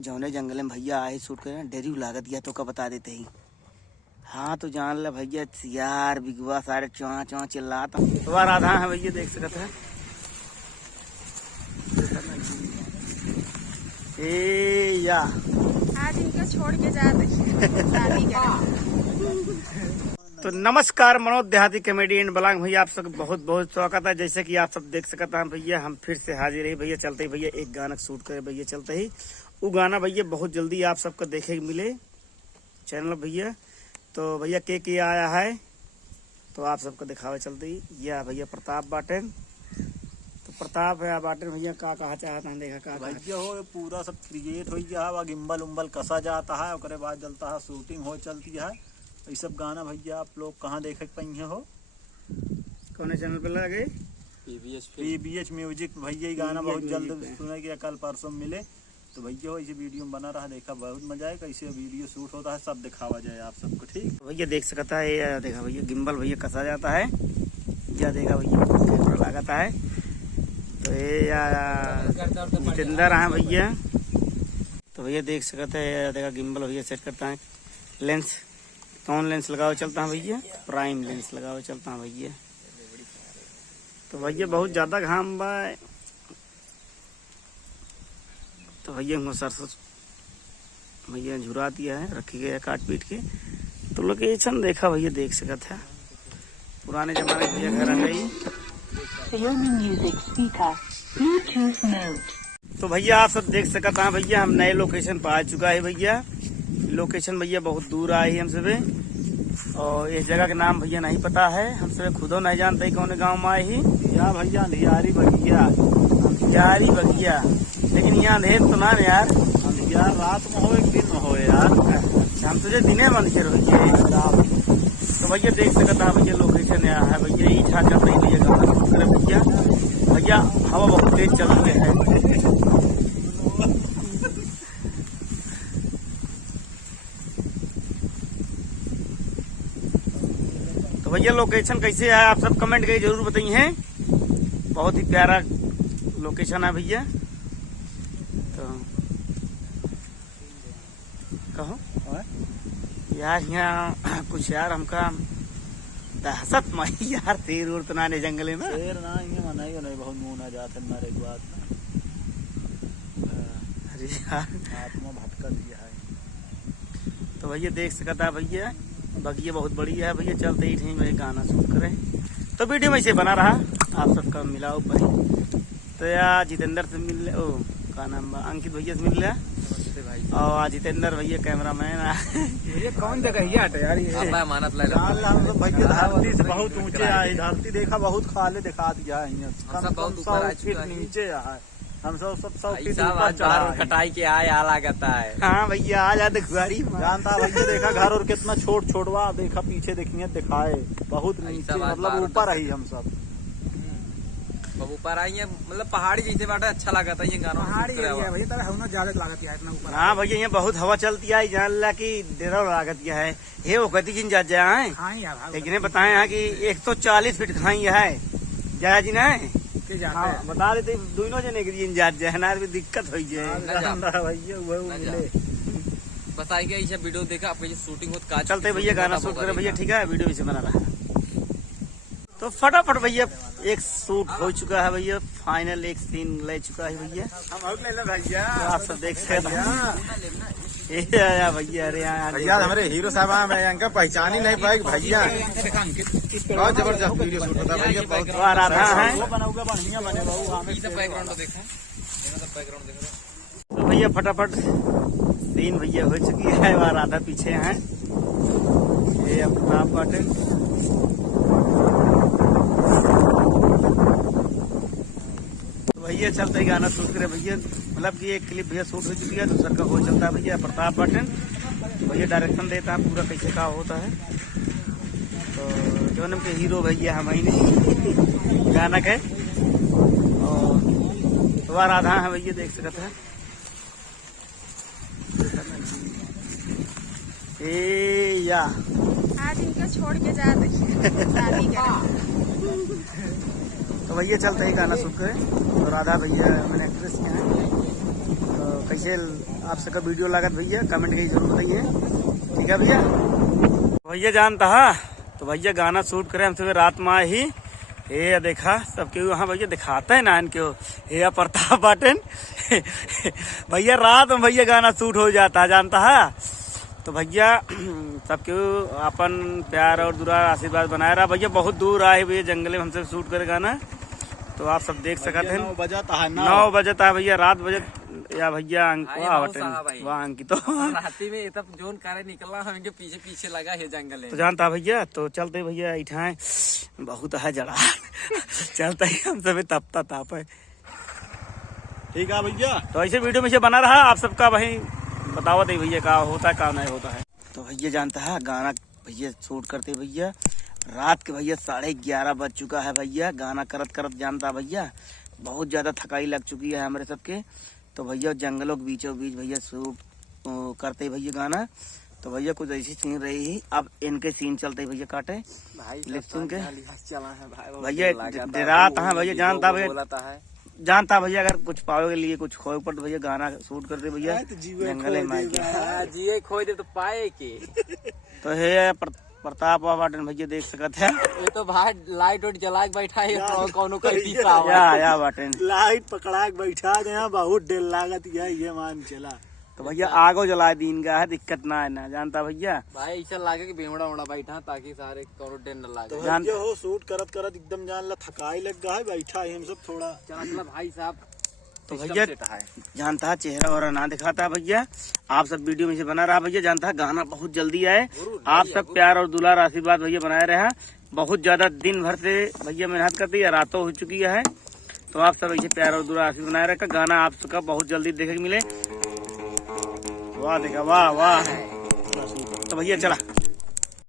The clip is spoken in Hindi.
जौने जंगल में भैया आए शूट करे डेरी लागत गया तो का बता देते ही। हाँ तो जान ले भैया यार बिगवा सारे चौहा चौहा चिल्लाता तो राधा है भैया देख सकते हैं। ए या आज इनको छोड़ के जा तो नमस्कार मनोज देहाती कॉमेडी एंड ब्लॉग भैया आप सब बहुत बहुत स्वागत है। जैसे कि आप सब देख सकते हैं भैया हम फिर से हाजिर है भैया। चलते ही भैया एक गाना शूट करे भैया चलते ही वो गाना भैया बहुत जल्दी आप सबको देखे मिले चैनल भैया। तो भैया के आया है तो आप सबको दिखावे चलते ही यह भैया प्रताप बाटेन। तो प्रताप है बाटेन भैया का कहा चाहता है देखा का भैया हो पूरा सब क्रिएट हो गया गिम्बल उम्बल कसा जाता है और बाद चलता है शूटिंग हो चलती है। ये सब गाना भैया आप लोग कहाँ देख पाइए हो कौन चैनल पे लगे PBH म्यूजिक भैया ये गाना बहुत जल्द सुने के कल परसों मिले। तो भैया इसे वीडियो में बना रहा देखा बहुत मजा आए कैसे वीडियो शूट होता है सब दिखावा जाए आप सबको। ठीक भैया देख सकता है ये देखा भैया गिम्बल भैया कसा जाता है या देखा भैया कैमरा लगाता है। तो ये जितेंद्र है भैया। तो भैया देख सकते है देखा गिम्बल भैया सेट करता है। लेंस कौन लेंस लगाओ चलता है भैया प्राइम लेंस लगाओ चलता है भैया। तो भैया बहुत ज्यादा घाम बा तो भैया हमको सरसों भैया झुरा दिया है रखी गया है काट पीट के। तो लोकेशन देखा भैया देख सकते है पुराने जमाने के भैया घर आ गई। तो भैया आप सब देख सकते हैं भैया हम नए लोकेशन पर आ चुका है भैया। लोकेशन भैया बहुत दूर आई है हमसे और इस जगह का नाम भैया नहीं पता है हमसे खुदो नहीं जानते कौन गांव में आई ही या भैया अंधियारी बगिया अंधियारी बगिया। लेकिन यहाँ अंधेर तो ना यार यार रात में हो एक दिन में हो यार हम तुझे दिने बंद कर भैया। तो भैया देख सकता है भैया लोकेशन यहाँ है भैया ये छा चल रही भैया गाना शूट करे भैया। भैया हवा बहुत तेज चल रही है। तो भैया लोकेशन कैसे है आप सब कमेंट करके जरूर बताइए। बहुत ही प्यारा लोकेशन है भैया। तो कहो यार यहाँ कुछ यार हमका दहशत मई यार तेर उड़ तो नाने जंगले में शेर ना ये मनाई नहीं बहुत मुंह ना जाते मारे के बाद अरे यार आत्मा भटका दिया है। तो भैया देख सकता है भैया बगिया बहुत बड़ी है भैया। चलते ही ठीक भाई गाना शूट करें तो वीडियो में इसे बना रहा आप सबका मिला भाई। तो यार जितेंद्र से मिल ले ओ का नाम अंकित भैया से मिल रहा और आज जितेंद्र भैया कैमरा मैन ये कौन जगह यार ये मानत भैया धरती से बहुत ऊंचे आए धरती देखा बहुत खाले दिखा दिया है बहुत ऊपर आ चुका है नीचे है हम सब 100 फीट कटाई के आए आ लागता है। हाँ भैया आ जाते गुआरी जानता भैया देखा घर और कितना छोट छोटवा देखा पीछे देखिए दिखाए बहुत नीचे मतलब ऊपर आई हम सब ऊपर आई है मतलब पहाड़ी जैसे बाटे अच्छा लगा था ये गाना ज्यादा लागत है। हाँ भैया यहाँ बहुत हवा चलती है जान ला की डेरा लागत है ये वो गति जिन जा जाए लेकिन बताए यहाँ की 140 फीट खाई है जया जी ने बता देते दोनों जने के दिन जात जाए ना दिक्कत हो जाए भैया बस आई गया वीडियो देखा आपको शूटिंग होता चलते भैया गाना शूट करे भैया ठीक है वीडियो इसे बना रहा है। तो फटाफट भैया एक शूट हो चुका है भैया फाइनल एक सीन ले चुका है भैया। भैया आप सब देख सकते हैं भैया। अरे यार हमारे हीरो साहब मैं इनका पहचान ही नहीं पाई भैया बहुत जबरदस्त वीडियो शूट होता है भैया बहुत राधा है। तो भैया फटाफट सीन भैया हो चुकी है वहाँ राधा पीछे हैं ये अपना बाटे। भैया चलते ही गाना शूट करे भैया मतलब कि एक क्लिप भैया शूट हो चुकी है दूसरा का हो चलता है भैया प्रताप बाटन भैया डायरेक्शन देता है पूरा कैसे का होता है। तो जो नाम के हीरो भैया हम ही गाना के और तो राधा है भैया देख सकते हैं। ए या आज इनको छोड़ के जा तो भैया चलते ही गाना शूट करें। तो राधा भैया मैंने एक्ट्रेस के हैं तो कैसे आप सबका वीडियो लागत भैया कमेंट करिए जरूर बताइए, ठीक है भैया। भैया जानता है तो भैया गाना शूट करे हम सुबह रात में ही ये देखा सबके वहाँ भैया दिखाते है ना इनके ये प्रताप पाटन भैया रात में भैया गाना शूट हो जाता है जानता है। तो भैया सबके अपन प्यार और दुलार आशीर्वाद बनाए रहा। भैया बहुत दूर आए भैया जंगल में हमसे शूट करे गाना, तो आप सब देख सकते हैं 9 बजता है 9 बजता है भैया रात बजे या भैया वहाँ अंकित तो राती में तब जोन कारे निकलना हम इनके पीछे पीछे लगा है जंगल है। तो जानता है भैया तो चलते भैया इठाए बहुत है जड़ा चलता ही हम सब तपता ताप है। ठीक है भैया। तो ऐसे वीडियो में से बना रहा आप सबका वही बतावत है भैया का होता है का नहीं होता है। तो भैया जानता है गाना भैया शूट करते भैया रात के भैया 11:30 बज चुका है भैया। गाना करत करत जानता भैया बहुत ज्यादा थकाई लग चुकी है हमारे सबके। तो भैया जंगलों के बीचों बीच भैया शूट करते भैया गाना। तो भैया कुछ ऐसी सीन रही ही, अब इनके सीन चलते भैया काटे लिपसिंग के भैया रात है भैया जानता भैया जानता भैया अगर कुछ पावे के लिए कुछ खोए पर तो भैया गाना शूट करते भैया जंगल में जिए खोई दे तो पाए के। तो है प्रताप पाटन भैया देख सकते हैं ये तो भाई लाइट उट जला के बैठा है कौनो कहीं या बाटन लाइट पकड़ा के बैठा दे बहुत डर लागत ये मान चला। तो भैया आगो जला दिन का है दिक्कत ना है ना जानता भैया भाई ऐसा लागे कि बेवड़ा उड़ा बैठा ताकि सारे कौनो डर न लागे। तो भैया हो शूट करत करत एकदम जान ला थकाई लग गया है बैठा है हम सब थोड़ा मतलब भाई साहब। तो भैया जानता है चेहरा वगैरह ना दिखाता भैया आप सब वीडियो में से बना रहा भैया जानता है गाना बहुत जल्दी आए। आप सब प्यार और दुलार आशीर्वाद भैया बनाए रहे हैं। बहुत ज्यादा दिन भर से भैया मेहनत करती है रातों हो चुकी है। तो आप सब ऐसे प्यार और दुलार आशीर्वाद बनाए रखा गाना आप सबका बहुत जल्दी देखने को मिले। वाह देखा वाह वाह। तो भैया चला